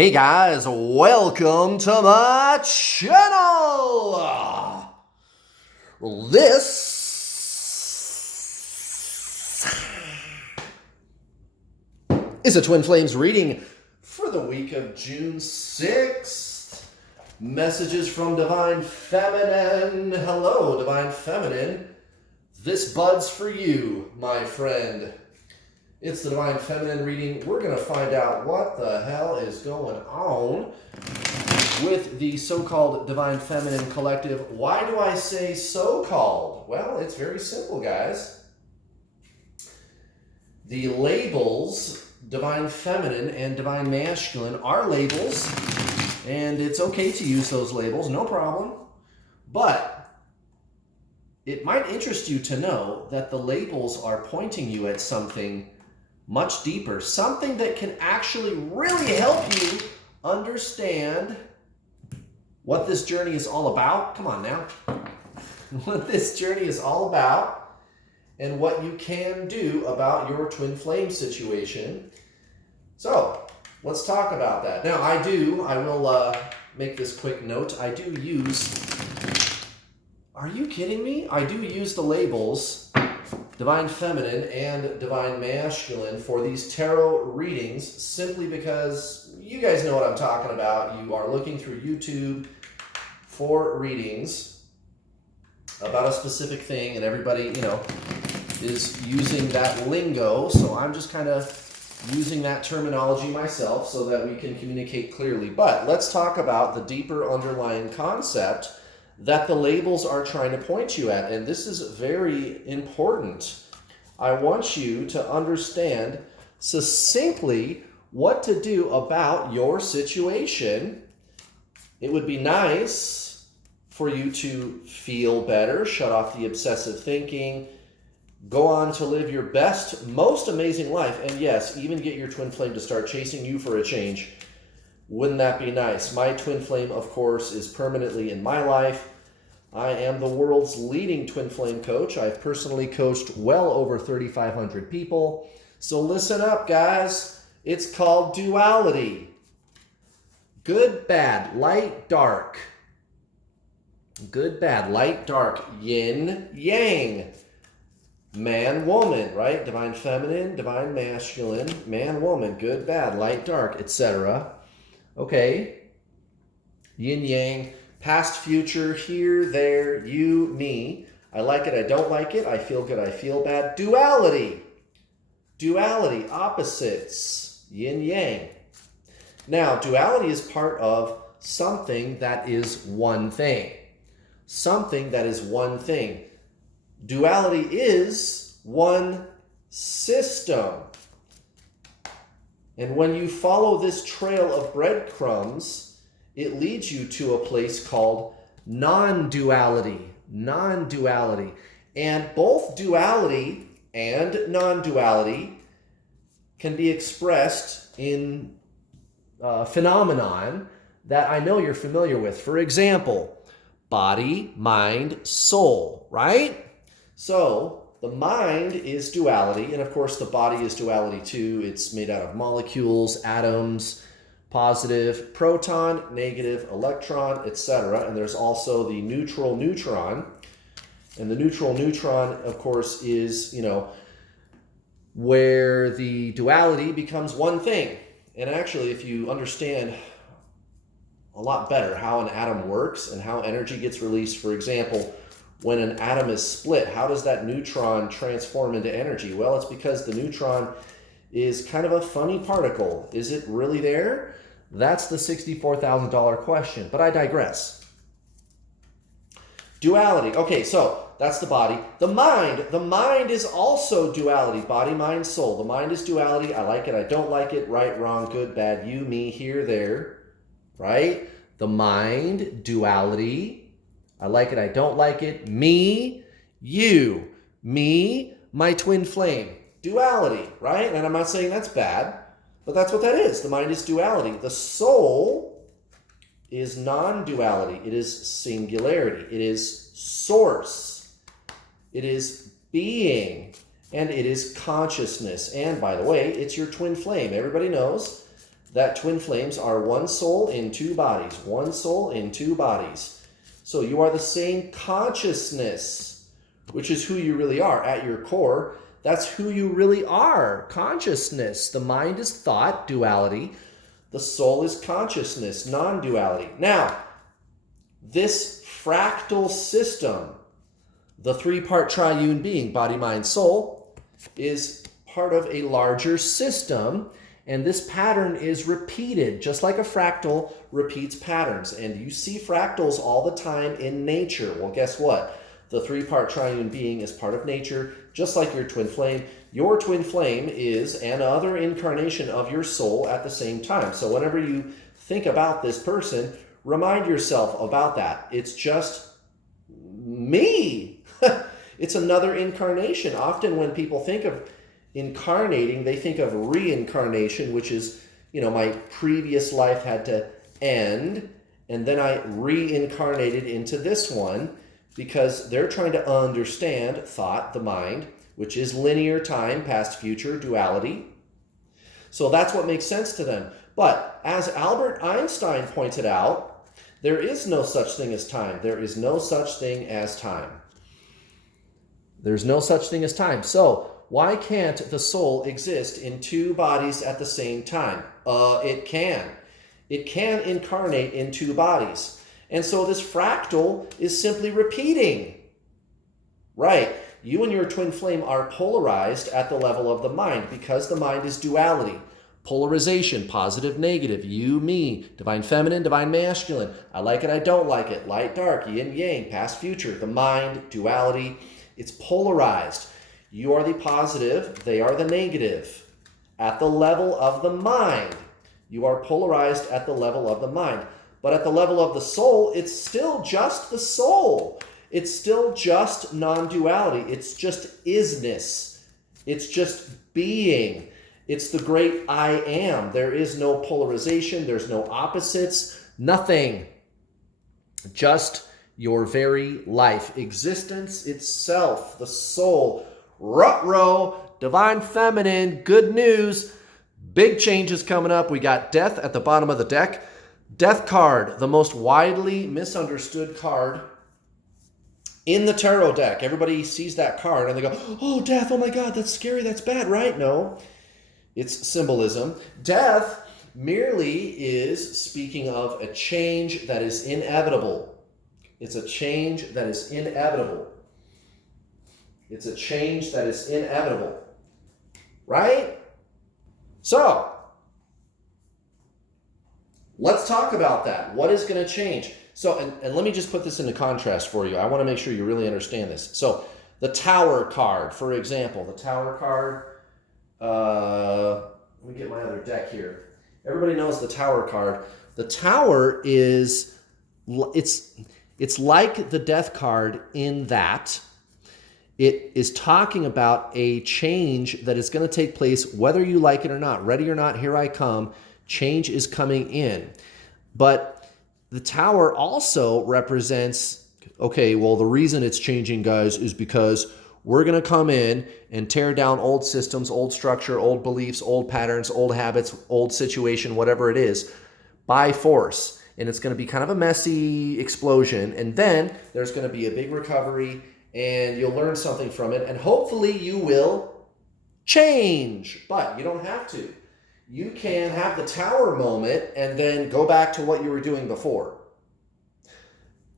Hey guys, welcome to my channel! This is a Twin Flames reading for the week of June 6th. Messages from Divine Feminine. Hello, Divine Feminine. This bud's for you, my friend. It's the Divine Feminine reading. We're going to find out what the hell is going on with the so-called Divine Feminine Collective. Why do I say so-called? Well, it's very simple, guys. The labels, Divine Feminine and Divine Masculine, are labels, and it's okay to use those labels, no problem. But it might interest you to know that the labels are pointing you at something much deeper, something that can actually really help you understand what this journey is all about. Come on now. What this journey is all about and what you can do about your twin flame situation. So let's talk about that. Now I will make this quick note. I do use, are you kidding me? I do use the labels Divine Feminine and Divine Masculine for these tarot readings simply because you guys know what I'm talking about. You are looking through YouTube for readings about a specific thing and everybody, is using that lingo. So I'm just kind of using that terminology myself so that we can communicate clearly. But let's talk about the deeper underlying concept that the labels are trying to point you at. And this is very important. I want you to understand succinctly what to do about your situation. It would be nice for you to feel better, shut off the obsessive thinking, go on to live your best, most amazing life, and yes, even get your twin flame to start chasing you for a change. Wouldn't that be nice? My twin flame, of course, is permanently in my life. I am the world's leading twin flame coach. I've personally coached well over 3,500 people. So listen up, guys. It's called duality. Good, bad, light, dark. Good, bad, light, dark. Yin, yang. Man, woman, right? Divine feminine, divine masculine, man, woman, good, bad, light, dark, etc. Okay. Yin, yang. Past, future, here, there, you, me. I like it, I don't like it. I feel good, I feel bad. Duality. Duality, opposites. Yin, yang. Now, duality is part of something that is one thing. Something that is one thing. Duality is one system. And when you follow this trail of breadcrumbs, it leads you to a place called non-duality. Non-duality. And both duality and non-duality can be expressed in a phenomenon that I know you're familiar with. For example, body, mind, soul, right? So the mind is duality, and of course the body is duality too. It's made out of molecules, atoms, positive proton, negative electron, etc. And there's also the neutral neutron. And the neutral neutron, of course, is, where the duality becomes one thing. And actually, if you understand a lot better how an atom works and how energy gets released, for example, when an atom is split, how does that neutron transform into energy? Well, it's because the neutron is kind of a funny particle. Is it really there? That's the $64,000 question, but I digress. Duality. Okay, so that's the body. The mind is also duality. Body, mind, soul. The mind is duality. I like it, I don't like it, right, wrong, good, bad, you, me, here, there, right? The mind, duality. I like it, I don't like it, me, you, me, my twin flame. Duality, right? And I'm not saying that's bad, but that's what that is. The mind is duality. The soul is non-duality. It is singularity. It is source. It is being. And it is consciousness. And by the way, it's your twin flame. Everybody knows that twin flames are one soul in two bodies, one soul in two bodies. So you are the same consciousness, which is who you really are at your core. That's who you really are, consciousness. The mind is thought, duality. The soul is consciousness, non-duality. Now, this fractal system, the three-part triune being, body, mind, soul, is part of a larger system, and this pattern is repeated, just like a fractal repeats patterns. And you see fractals all the time in nature. Well, guess what? The three-part triune being is part of nature, just like your twin flame. Your twin flame is another incarnation of your soul at the same time. So whenever you think about this person, remind yourself about that. It's just me. It's another incarnation. Often when people think of incarnating, they think of reincarnation, which is, my previous life had to end, and then I reincarnated into this one, because they're trying to understand thought, the mind, which is linear time, past, future, duality. So that's what makes sense to them. But as Albert Einstein pointed out, there is no such thing as time. There is no such thing as time. There's no such thing as time. So why can't the soul exist in two bodies at the same time? It can. It can incarnate in two bodies. And so this fractal is simply repeating. Right. You and your twin flame are polarized at the level of the mind, because the mind is duality. Polarization, positive, negative, you, me, divine feminine, divine masculine. I like it, I don't like it, light, dark, yin, yang, past, future. The mind, duality, it's polarized. You are the positive, they are the negative. At the level of the mind, you are polarized at the level of the mind. But at the level of the soul, it's still just the soul. It's still just non-duality. It's just isness. It's just being. It's the great I am. There is no polarization. There's no opposites. Nothing. Just your very life. Existence itself. The soul. Ruh-roh. Divine feminine. Good news. Big changes coming up. We got death at the bottom of the deck. Death card, the most widely misunderstood card in the tarot deck. Everybody sees that card and they go, oh, death, oh my God, that's scary, that's bad, right? No, it's symbolism. Death merely is speaking of a change that is inevitable. It's a change that is inevitable. It's a change that is inevitable, right? So, let's talk about that. What is going to change? So, and let me just put this into contrast for you. I want to make sure you really understand this. So, the Tower card, for example. The Tower card, let me get my other deck here. Everybody knows the Tower card. The Tower is, it's like the Death card in that it is talking about a change that is going to take place whether you like it or not. Ready or not, here I come. Change is coming in. But the Tower also represents, okay, well, the reason it's changing, guys, is because we're going to come in and tear down old systems, old structure, old beliefs, old patterns, old habits, old situation, whatever it is, by force. And it's going to be kind of a messy explosion. And then there's going to be a big recovery, and you'll learn something from it. And hopefully you will change. But you don't have to. You can have the Tower moment and then go back to what you were doing before.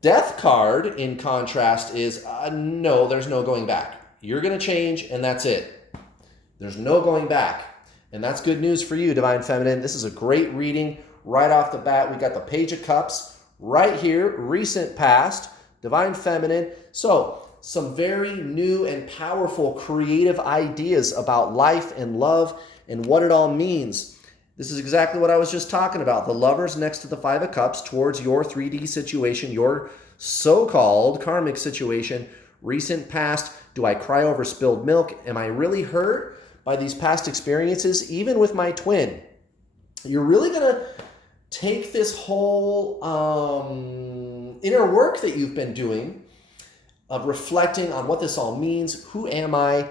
Death card, in contrast, is no, there's no going back. You're going to change, and that's it. There's no going back. And that's good news for you, Divine Feminine. This is a great reading right off the bat. We got the Page of Cups right here, recent past, Divine Feminine. So, some very new and powerful creative ideas about life and love and what it all means. This is exactly what I was just talking about. The Lovers next to the Five of Cups towards your 3D situation, your so-called karmic situation, recent past. Do I cry over spilled milk? Am I really hurt by these past experiences? Even with my twin, you're really going to take this whole inner work that you've been doing of reflecting on what this all means. Who am I?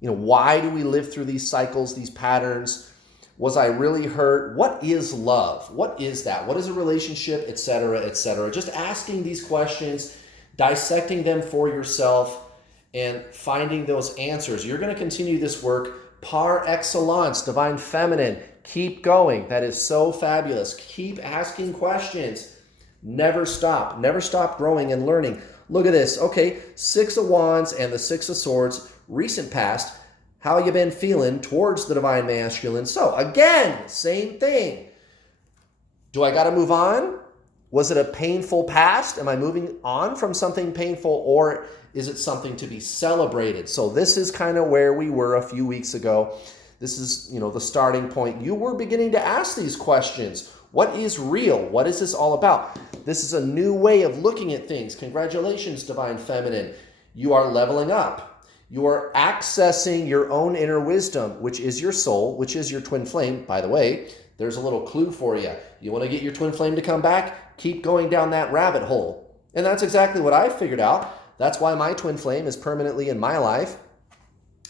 Why do we live through these cycles, these patterns? Was I really hurt? What is love? What is that? What is a relationship, etc., etc.? Just asking these questions, dissecting them for yourself, and finding those answers. You're going to continue this work par excellence, divine feminine. Keep going. That is so fabulous. Keep asking questions. Never stop. Never stop growing and learning. Look at this. Okay, 6 of Wands and the 6 of Swords, recent past. How you been feeling towards the divine masculine? So again, same thing. Do I got to move on? Was it a painful past? Am I moving on from something painful, or is it something to be celebrated? So this is kind of where we were a few weeks ago. This is, the starting point. You were beginning to ask these questions. What is real? What is this all about? This is a new way of looking at things. Congratulations, divine feminine. You are leveling up. You are accessing your own inner wisdom, which is your soul, which is your twin flame. By the way, there's a little clue for you. You want to get your twin flame to come back? Keep going down that rabbit hole. And that's exactly what I figured out. That's why my twin flame is permanently in my life,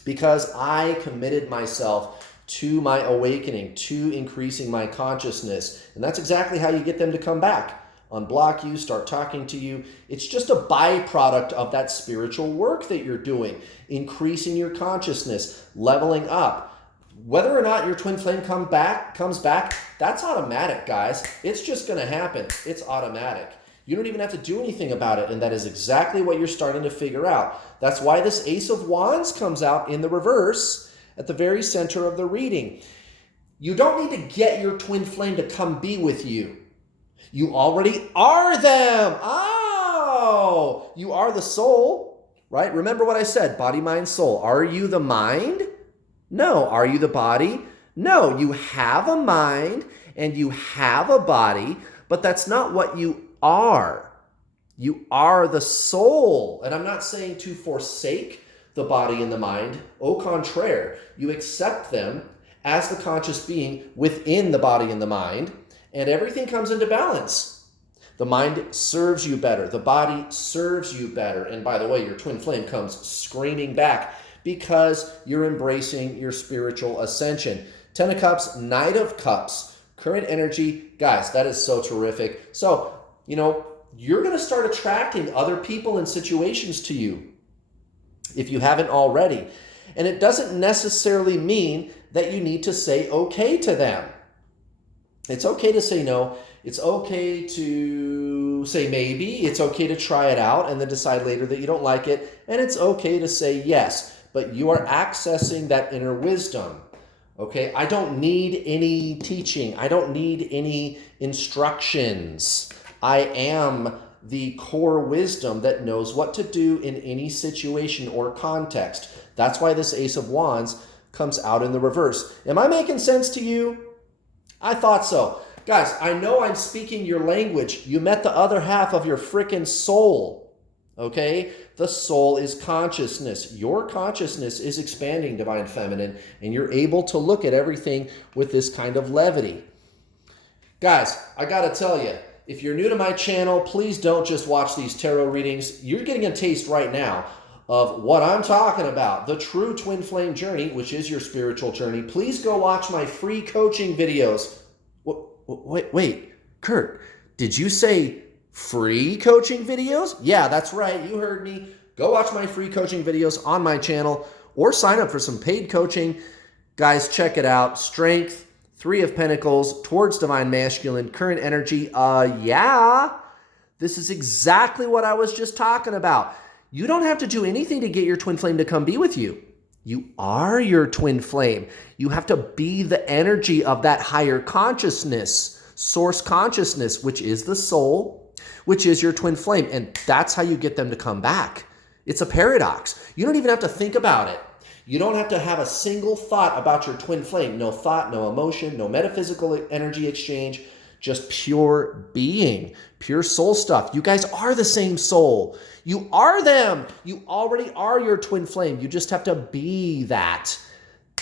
because I committed myself to my awakening, to increasing my consciousness. And that's exactly how you get them to come back. Unblock you, start talking to you. It's just a byproduct of that spiritual work that you're doing, increasing your consciousness, leveling up. Whether or not your twin flame comes back, that's automatic, guys. It's just going to happen. It's automatic. You don't even have to do anything about it, and that is exactly what you're starting to figure out. That's why this Ace of Wands comes out in the reverse at the very center of the reading. You don't need to get your twin flame to come be with you. You already are them. Oh, you are the soul, right? Remember what I said, body, mind, soul. Are you the mind? No. Are you the body? No. You have a mind and you have a body, but that's not what you are. You are the soul. And I'm not saying to forsake the body and the mind. Au contraire, you accept them as the conscious being within the body and the mind, and everything comes into balance. The mind serves you better. The body serves you better. And by the way, your twin flame comes screaming back because you're embracing your spiritual ascension. 10 of Cups, Knight of Cups, current energy. Guys, that is so terrific. So, you're going to start attracting other people and situations to you if you haven't already. And it doesn't necessarily mean that you need to say okay to them. It's okay to say no. It's okay to say maybe. It's okay to try it out and then decide later that you don't like it. And it's okay to say yes. But you are accessing that inner wisdom. Okay? I don't need any teaching. I don't need any instructions. I am the core wisdom that knows what to do in any situation or context. That's why this Ace of Wands comes out in the reverse. Am I making sense to you? I thought so. Guys, I know I'm speaking your language. You met the other half of your frickin' soul. Okay? The soul is consciousness. Your consciousness is expanding, divine feminine, and you're able to look at everything with this kind of levity. Guys, I gotta tell you, if you're new to my channel, please don't just watch these tarot readings. You're getting a taste right now of what I'm talking about, the true twin flame journey, which is your spiritual journey. Please go watch my free coaching videos. Wait, Kurt, did you say free coaching videos? Yeah, that's right. You heard me. Go watch my free coaching videos on my channel or sign up for some paid coaching. Guys, check it out. Strength, 3 of Pentacles, towards divine masculine, current energy. Yeah, this is exactly what I was just talking about. You don't have to do anything to get your twin flame to come be with you. You are your twin flame. You have to be the energy of that higher consciousness, source consciousness, which is the soul, which is your twin flame. And that's how you get them to come back. It's a paradox. You don't even have to think about it. You don't have to have a single thought about your twin flame. No thought, no emotion, no metaphysical energy exchange, just pure being, pure soul stuff. You guys are the same soul. You are them. You already are your twin flame. You just have to be that.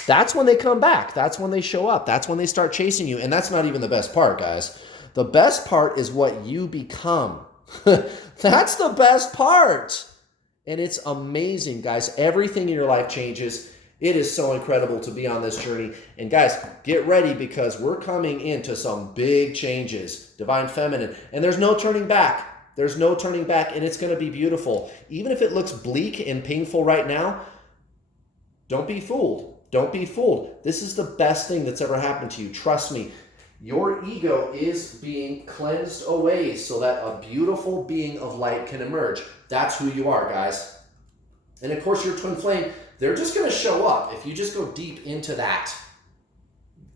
That's when they come back. That's when they show up. That's when they start chasing you. And that's not even the best part, guys. The best part is what you become. That's the best part. And it's amazing, guys. Everything in your life changes. It is so incredible to be on this journey. And guys, get ready because we're coming into some big changes. Divine Feminine. And there's no turning back. There's no turning back, and it's going to be beautiful. Even if it looks bleak and painful right now, don't be fooled. Don't be fooled. This is the best thing that's ever happened to you. Trust me. Your ego is being cleansed away so that a beautiful being of light can emerge. That's who you are, guys. And of course, your twin flame, they're just going to show up if you just go deep into that.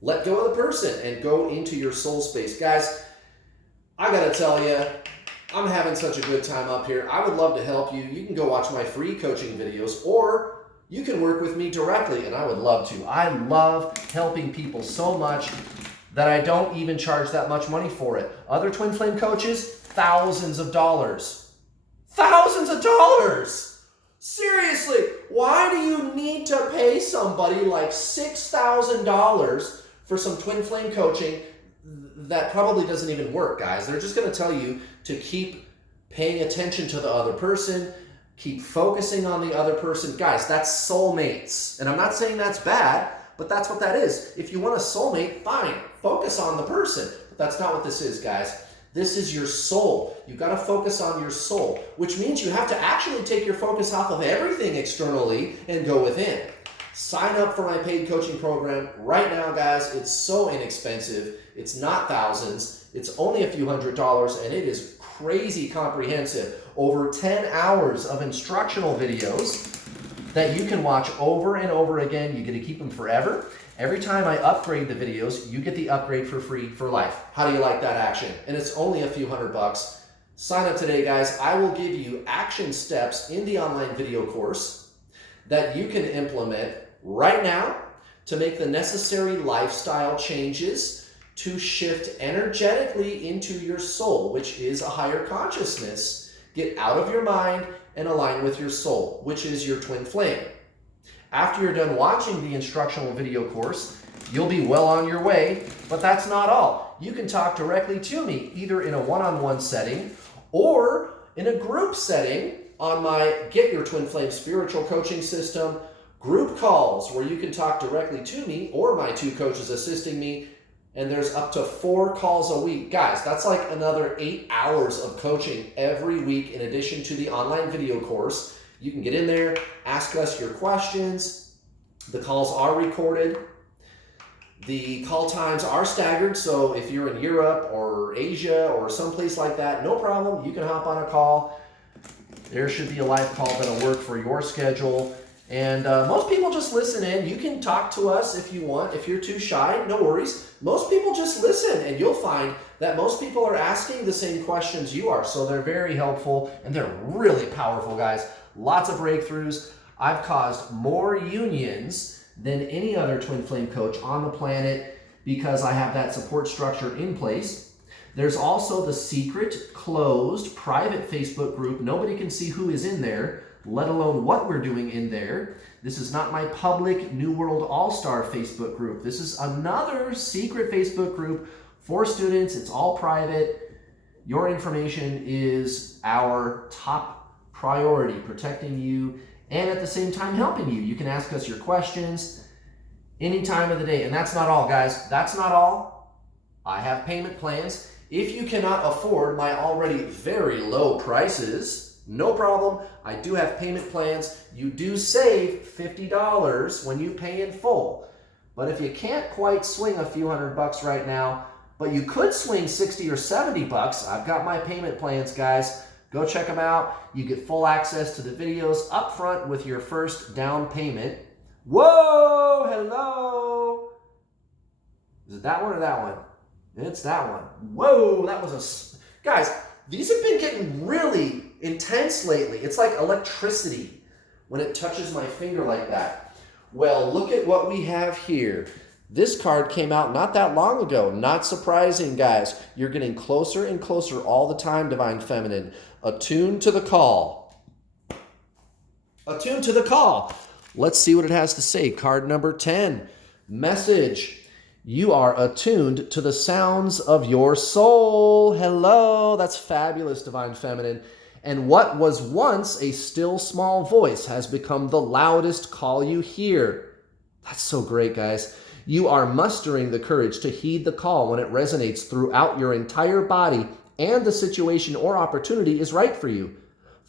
Let go of the person and go into your soul space. Guys, I got to tell you, I'm having such a good time up here. I would love to help you. You can go watch my free coaching videos, or you can work with me directly, and I would love to. I love helping people so much that I don't even charge that much money for it. Other twin flame coaches, thousands of dollars. Thousands of dollars! Seriously, why do you need to pay somebody like $6,000 for some twin flame coaching that probably doesn't even work, guys? They're just gonna tell you to keep paying attention to the other person, keep focusing on the other person. Guys, that's soulmates. And I'm not saying that's bad, but that's what that is. If you want a soulmate, fine. Focus on the person. But that's not what this is, guys. This is your soul. You've got to focus on your soul, which means you have to actually take your focus off of everything externally and go within. Sign up for my paid coaching program right now, guys. It's so inexpensive. It's not thousands. It's only a few $100s, and it is crazy comprehensive. Over 10 hours of instructional videos that you can watch over and over again. You get to keep them forever. Every time I upgrade the videos, you get the upgrade for free for life. How do you like that action? And it's only a few $100. Sign up today, guys. I will give you action steps in the online video course that you can implement right now to make the necessary lifestyle changes to shift energetically into your soul, which is a higher consciousness. Get out of your mind and align with your soul, which is your twin flame. After you're done watching the instructional video course, you'll be well on your way, but that's not all. You can talk directly to me, either in a one-on-one setting or in a group setting on my Get Your Twin Flame Spiritual Coaching System group calls, where you can talk directly to me or my two coaches assisting me. And there's up to 4 calls a week. Guys, that's like another 8 hours of coaching every week in addition to the online video course. You can get in there, ask us your questions. The calls are recorded. The call times are staggered, so if you're in Europe or Asia or someplace like that, no problem. You can hop on a call. There should be a live call that'll work for your schedule. And most people just listen in. You can talk to us if you want. If you're too shy, no worries. Most people just listen, and you'll find that most people are asking the same questions you are. So they're very helpful, and they're really powerful, guys. Lots of breakthroughs. I've caused more unions than any other twin flame coach on the planet because I have that support structure in place. There's also the secret, closed, private Facebook group. Nobody can see who is in there, let alone what we're doing in there. This is not my public New World All-Star Facebook group. This is another secret Facebook group for students. It's all private. Your information is our top priority, protecting you and at the same time helping you. You can ask us your questions any time of the day. And that's not all, guys. That's not all. I have payment plans. If you cannot afford my already very low prices, no problem. I do have payment plans. You do save $50 when you pay in full. But if you can't quite swing a few $100 right now, but you could swing 60 or 70 bucks, I've got my payment plans, guys. Go check them out. You get full access to the videos up front with your first down payment. Whoa, hello. Is it that one or that one? It's that one. Whoa, that was a... Guys, these have been getting really intense lately. It's like electricity when it touches my finger like that. Well, look at what we have here. This card came out not that long ago. Not surprising, guys. You're getting closer and closer all the time, Divine Feminine. Attuned to the call. Attuned to the call. Let's see what it has to say. Card number 10. Message. You are attuned to the sounds of your soul. Hello. That's fabulous, Divine Feminine. And what was once a still small voice has become the loudest call you hear. That's so great, guys. You are mustering the courage to heed the call when it resonates throughout your entire body and the situation or opportunity is right for you.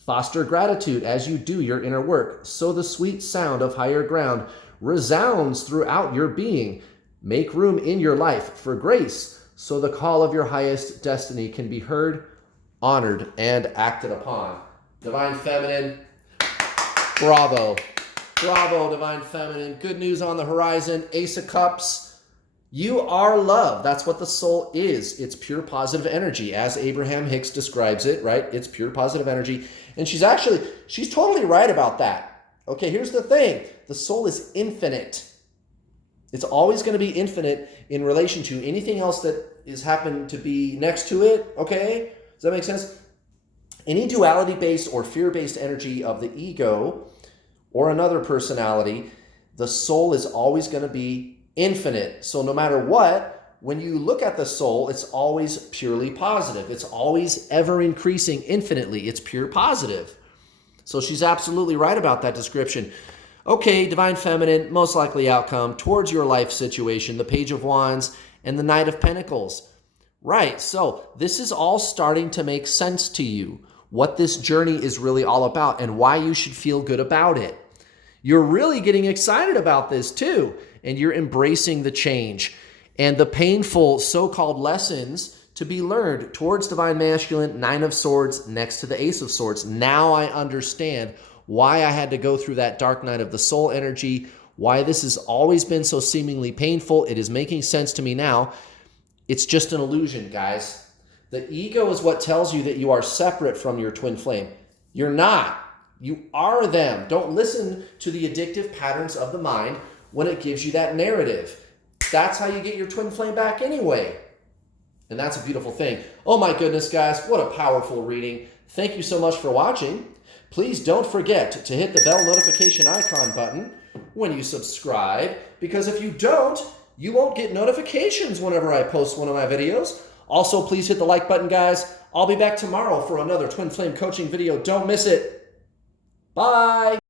Foster gratitude as you do your inner work, so the sweet sound of higher ground resounds throughout your being. Make room in your life for grace, so the call of your highest destiny can be heard, honored, and acted upon. Divine Feminine, bravo. Bravo, Divine Feminine. Good news on the horizon. Ace of Cups. You are love. That's what the soul is. It's pure positive energy, as Abraham Hicks describes it, right? It's pure positive energy. And she's totally right about that. Okay, here's the thing. The soul is infinite. It's always going to be infinite in relation to anything else that is happened to be next to it. Okay? Does that make sense? Any duality-based or fear-based energy of the ego or another personality, the soul is always going to be infinite. So no matter what, when you look at the soul, it's always purely positive. It's always ever increasing infinitely. It's pure positive. So she's absolutely right about that description. Okay, Divine Feminine, most likely outcome towards your life situation, the Page of Wands and the Knight of Pentacles. Right, so this is all starting to make sense to you, what this journey is really all about and why you should feel good about it. You're really getting excited about this too, and you're embracing the change and the painful so-called lessons to be learned towards Divine Masculine, Nine of Swords next to the Ace of Swords. Now I understand why I had to go through that dark night of the soul energy, why this has always been so seemingly painful. It is making sense to me now. It's just an illusion, guys. The ego is what tells you that you are separate from your twin flame. You're not. You are them. Don't listen to the addictive patterns of the mind when it gives you that narrative. That's how you get your twin flame back anyway. And that's a beautiful thing. Oh my goodness, guys, what a powerful reading. Thank you so much for watching. Please don't forget to hit the bell notification icon button when you subscribe, because if you don't, you won't get notifications whenever I post one of my videos. Also, please hit the like button, guys. I'll be back tomorrow for another Twin Flame coaching video. Don't miss it. Bye.